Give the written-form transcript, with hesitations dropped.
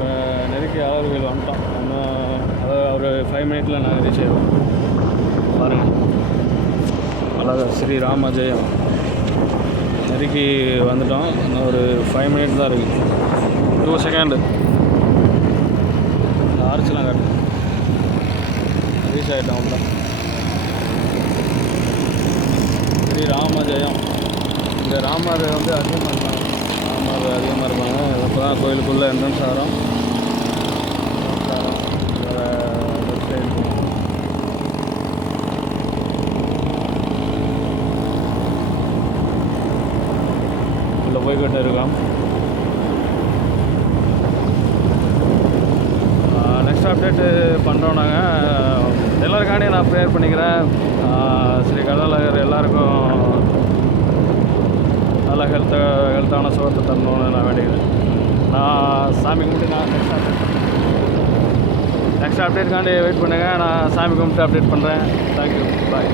இப்போ நெருக்கி அழகுகள் வந்துட்டோம். இன்னும் அதாவது ஒரு 5 மினிட்ல நாங்கள் ரீச் ஆயிடுவோம். பாருங்கள், அழகா ஸ்ரீ ராமஜெயம் நெருக்கி வந்துட்டோம். இன்னும் ஒரு 5 மினிட் தான் இருக்குது. 2 செகண்டு ஆர்ச்செலாம் காட்டு ரீச் ஆகிட்டோம். உள்ள ஸ்ரீ ராமஜெயம். இங்கே ராமர் வந்து அதிகமாக இருப்பாங்க. ராமர் அதிகமாக இருப்பாங்க. இப்போ தான் கோயிலுக்குள்ளே என்ட்ரன்ஸ் ஆகிறோம். உள்ளே போய்கிட்டு இருக்கோம். நெக்ஸ்ட் அப்டேட்டு பண்ணுறோம். நாங்கள் எல்லாருக்காண்டியும் நான் ப்ரேயர் பண்ணிக்கிறேன். ஸ்ரீ கடலழகர் எல்லாருக்கும் நல்ல ஹெல்த்தான சுகத்தை தரணும்னு நான் வேண்டிக்கிறேன். நான் சாமி கும்பிட்டு நான் நெக்ஸ்ட் அப்டேட்டுக்காண்டி வெயிட் பண்ணுங்கள். நான் சாமி கும்பிட்டு அப்டேட் பண்ணுறேன். தேங்க்யூ, பாய்.